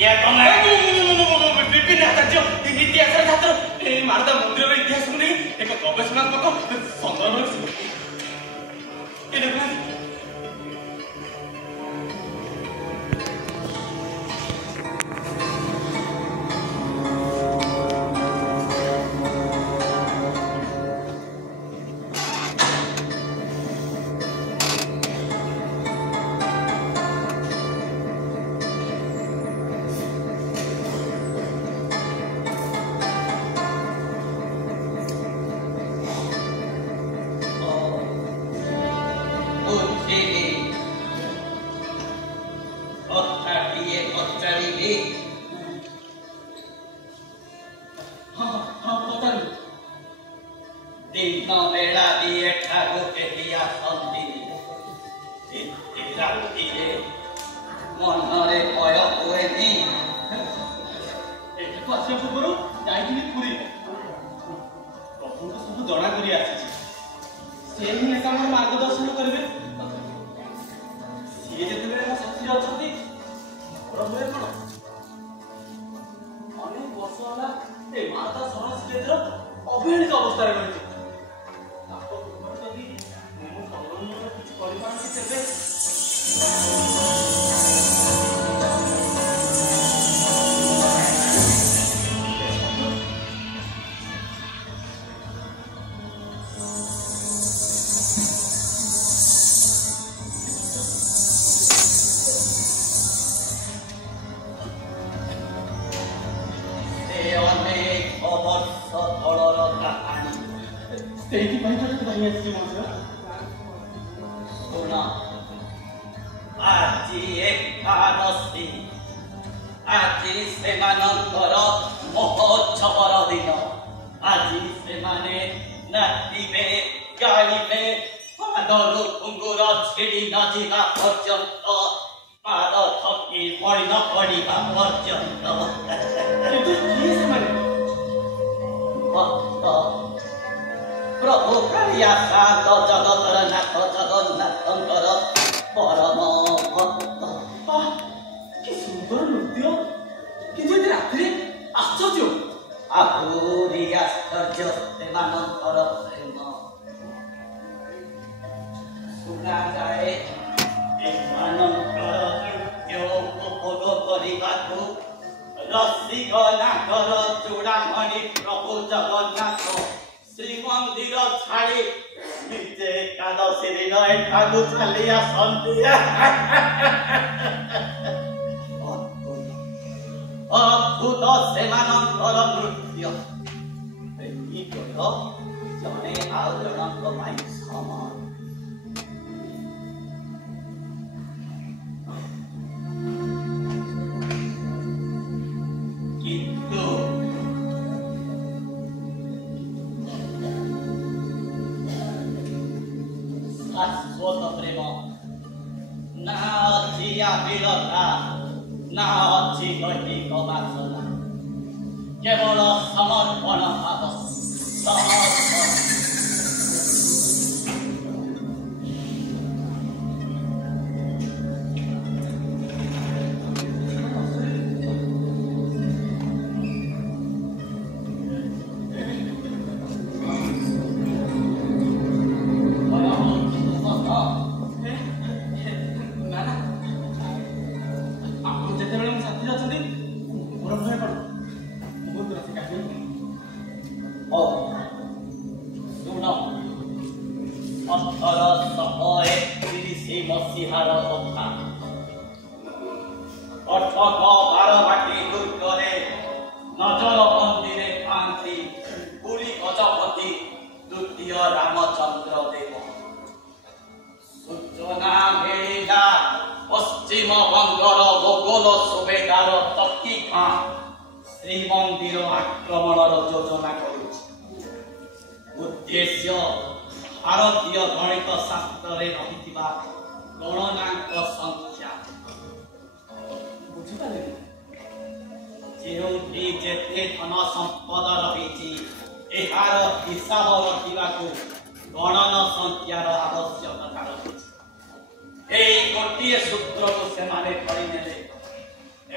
या तमे विपिन आचार्य इतिहास छात्र मारदा मंदिर इतिहास को नहीं एक गवेषणात्मक संग्रह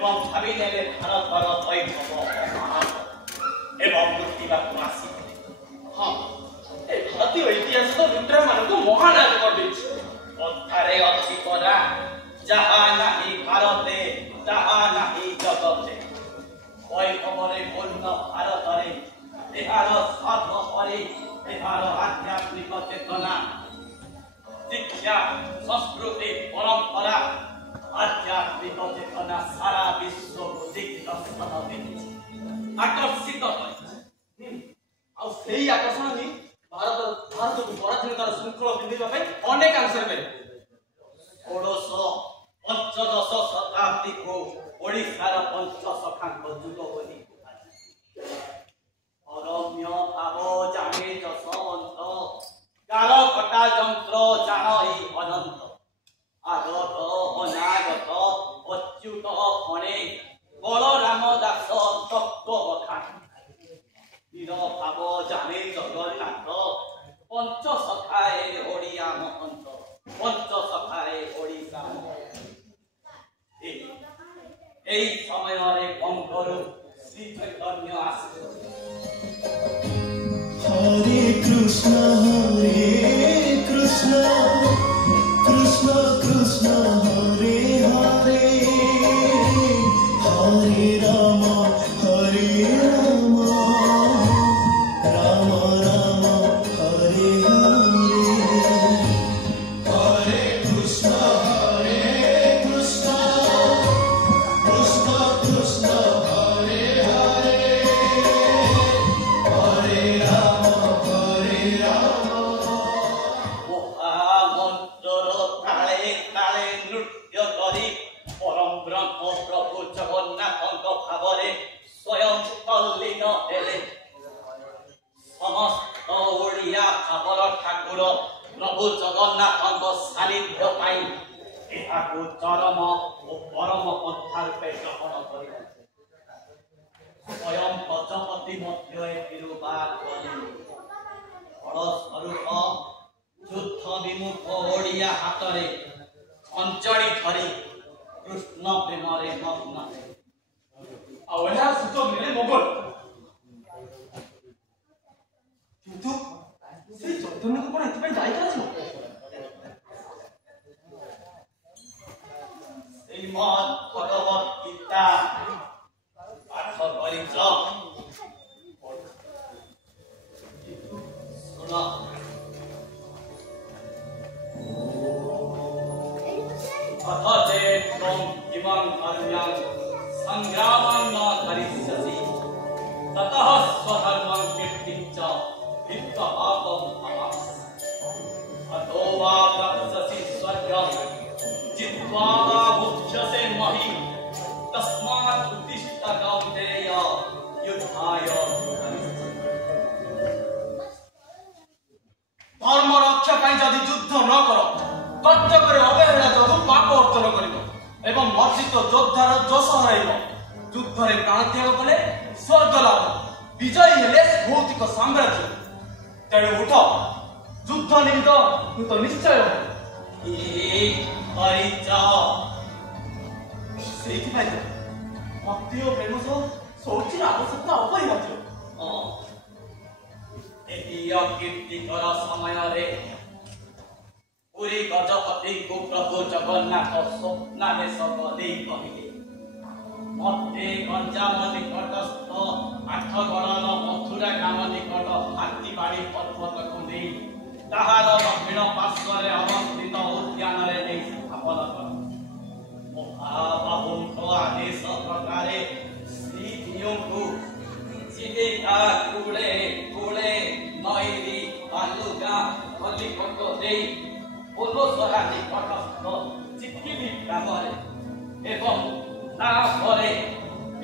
ଏବଂ ଭାବି ନେଲେ ଭାରତର ବୈଭବ ଏବଂ ମୃତ୍ତିବାକୁ ଆସିଥିଲେ। ହଁ, ଏ ଭାରତୀୟ ଇତିହାସ ତ ଲୁଟ୍ରା ମାନଙ୍କୁ ମହାନାଜ କରିଦେଇଛି। କଥାରେ ଅଛି ପରା, ଯାହା ନାହିଁ ଭାରତେ ତାହା ନାହିଁ ଜଗତେ। ବୈଭବରେ ପୂର୍ଣ୍ଣ ଭାରତରେ ଏହାର ସର୍ବୋପରି ଏହାର ଆଧ୍ୟାତ୍ମିକ ଚେତନା, ଶିକ୍ଷା, ସଂସ୍କୃତି, ପରମ୍ପରା, ଆଧ୍ୟାତ୍ମିକ ଚେତନା ସାରା ବିଶ୍ୱକୁ ଦିଗ୍ଦର୍ଶନ ଦେଇଛି, ଆକର୍ଷିତ କରିଛି। ଆଉ ସେଇ ଆକର୍ଷଣ ହିଁ ଭାରତକୁ ପରାଧୀନତାର ଶୃଙ୍ଖଳ ପିନ୍ଧିବା ପାଇଁ ଅନେକାଂଶରେ ଦେଲେ। ଷୋଡ଼ଶ ପଞ୍ଚଦଶ ଶତାବ୍ଦୀକୁ ଓଡ଼ିଶାର ପଞ୍ଚସଖାଙ୍କ ଯୁଗ ବୋଲି ଅରମ୍ୟ ଭାବ ଜାଣେ ଯଶବନ୍ତ, କାଳ କଟା ଯନ୍ତ୍ର ଜାଣଇ ଅନନ୍ତ, ଆଗତ ଅନାଗତ ଅଚ୍ୟୁତ ଫଣେ, ବଳରାମ ଦାସ ତତ୍ତ୍ୱ ବଖାଣ, ବୀର ଭାବ ଜାଣେ ଜଗନ୍ନାଥ, ପଞ୍ଚସଖାଏ ଓଡ଼ିଆ ମହନ୍ତ, ପଞ୍ଚସଖାଏ ଓଡ଼ିଶା ମହନ୍ତ। এই ସମୟରେ ବଙ୍ଗରୁ ଶ୍ରୀ ଚୈତନ୍ୟ ଆସିଥିଲେ। हरे कृष्ण कृष्ण कृष्ण हरे हरे, हरे राम राम राम हरे हरे, हरे कृष्ण कृष्ण कृष्ण हरे हरे, हरे राम ମହାମନ୍ତ୍ରର ତାଳେ ତାଳେ ନୃତ୍ୟ କରି ପରମ ବ୍ରହ୍ମ ପ୍ରଭୁ ଜଗନ୍ନାଥଙ୍କ ଭାବରେ ସ୍ୱୟଂ ତଲ୍ଲୀନ ହେଲେ। ସମସ୍ତ ଓଡ଼ିଆ ଭାବର ଠାକୁର ପ୍ରଭୁ ଜଗନ୍ନାଥଙ୍କ ସାନ୍ନିଧ୍ୟ ପାଇଁ ଏହାକୁ ଚରମ ଓ ପରମ ପନ୍ଥା ରୂପେ ଗ୍ରହଣ କରିଥିଲେ। ସ୍ୱୟଂ ଗଜପତି ମଧ୍ୟ ଏଥିରୁ ବାଦ କଲେ। ଫଳସ୍ୱରୂପ ଯୁଦ୍ଧ ବିମୁଖ ଓଡ଼ିଆ ହାତରେ ଅଞ୍ଚଳି ଧରି କୃଷ୍ଣ ପ୍ରେମରେ ମଗ୍ନ ହେଲେ। ଆଉ ଏହା ସୁଯୋଗ ନେଲେ ମୋଗଲ। କିନ୍ତୁ ସେ ଚୈତନ୍ୟକୁ କଣ ଏଥିପାଇଁ ଦାୟୀ କରାଯିବ? ଶ୍ରୀମଦ୍ ଭଗବତ ଗୀତା ପାଠ କରିଛ? ଶୁଣ, अथ चेत् त्वं इमं धर्म्यं संग्रामं न करिष्यसि, ततः स्वधर्मं कीर्तिं च वित्तपापं भवास्यसि, अतो वा प्राप्स्यसि स्वर्गं जित्वा वा भुज्यसे महीं, तस्मात् उत्तिष्ठ कौन्तेय युद्धाय ଧର୍ମ ରକ୍ଷା ପାଇଁ ଯଦି ଯୁଦ୍ଧ ନ କର, କର୍ତ୍ତବ୍ୟରେ ଅବହେଳା ଯୋଗୁଁ ପାପ ଅର୍ଜନ କରିବ ଏବଂ ମର୍ଜିତ ଯୋଦ୍ଧାର ଯଶ ହରାଇବ। ଯୁଦ୍ଧରେ ପ୍ରାଣତ୍ୟାଗ କଲେ ସ୍ୱର୍ଗ ଲାଭ, ବିଜୟୀ ହେଲେ ଭୌତିକ ସାମ୍ରାଜ୍ୟ। ତେଣୁ ଉଠ, ଯୁଦ୍ଧ ନିମିତ୍ତ ତୁ ତ ନିଶ୍ଚୟ ସେଇଥିପାଇଁ ଭକ୍ତି ଓ ପ୍ରେମ ସହ ଶୌଚୀର ଆବଶ୍ୟକତା ଅପରିହାର୍ଯ୍ୟ। ଏହି ଅକୀର୍ତ୍ତିକର ସମୟରେ ପୁରୀ ଗଜପତିଙ୍କୁ ପ୍ରଭୁ ଜଗନ୍ନାଥ ସ୍ୱପ୍ନାଦେଶ ଦେଇ କହିଲେ, ମୋତେ ଗଞ୍ଜାମ ନିକଟସ୍ଥ ଆଠଗଡ଼ର ମଥୁରା ଗ୍ରାମ ନିକଟ ହାତୀବାଡ଼ି ପର୍ବତକୁ ନେଇ ତାହାର ଦକ୍ଷିଣ ପାର୍ଶ୍ୱରେ ଅବସ୍ଥିତ ଉଦ୍ୟାନରେ ନେଇ ସ୍ଥାପନ କର। ମହାବାହୁଙ୍କ ଆଦେଶ ପ୍ରକାରେ ଶ୍ରୀଜୀଉଙ୍କୁ ଚିଲିକା କୂଳେ କୂଳେ ନଈରି ବାଲୁଗାଁ ଖଲିକଟ ଦେଇ ପୋଲସରା ନିକଟସ୍ଥ ଚିକିଲି ଗ୍ରାମରେ ଏବଂ ତାପରେ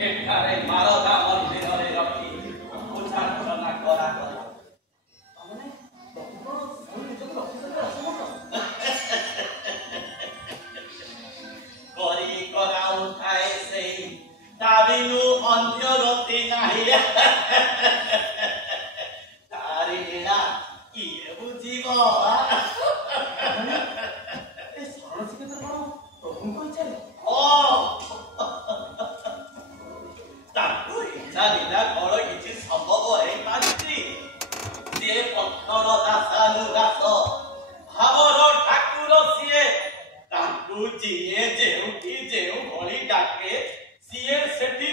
ଏଠାରେ ମାରଦା ମନ୍ଦିରରେ ରଖି ପୂଜାର୍ଚ୍ଚନା କରାଗଲା। କରି କରାଉଥାଏ ସେଇ ତା ବିନୁ ଅନ୍ୟ ଗତି ନାହିଁ। ତାରି ଲୀଳା କିଏ ବୁଝିବ? ଏ ଶରଣ ଶ୍ରୀକ୍ଷେତ୍ର କଣ ପ୍ରଭୁଙ୍କ ଇଚ୍ଛାରେ? ସିଏ ସେଠି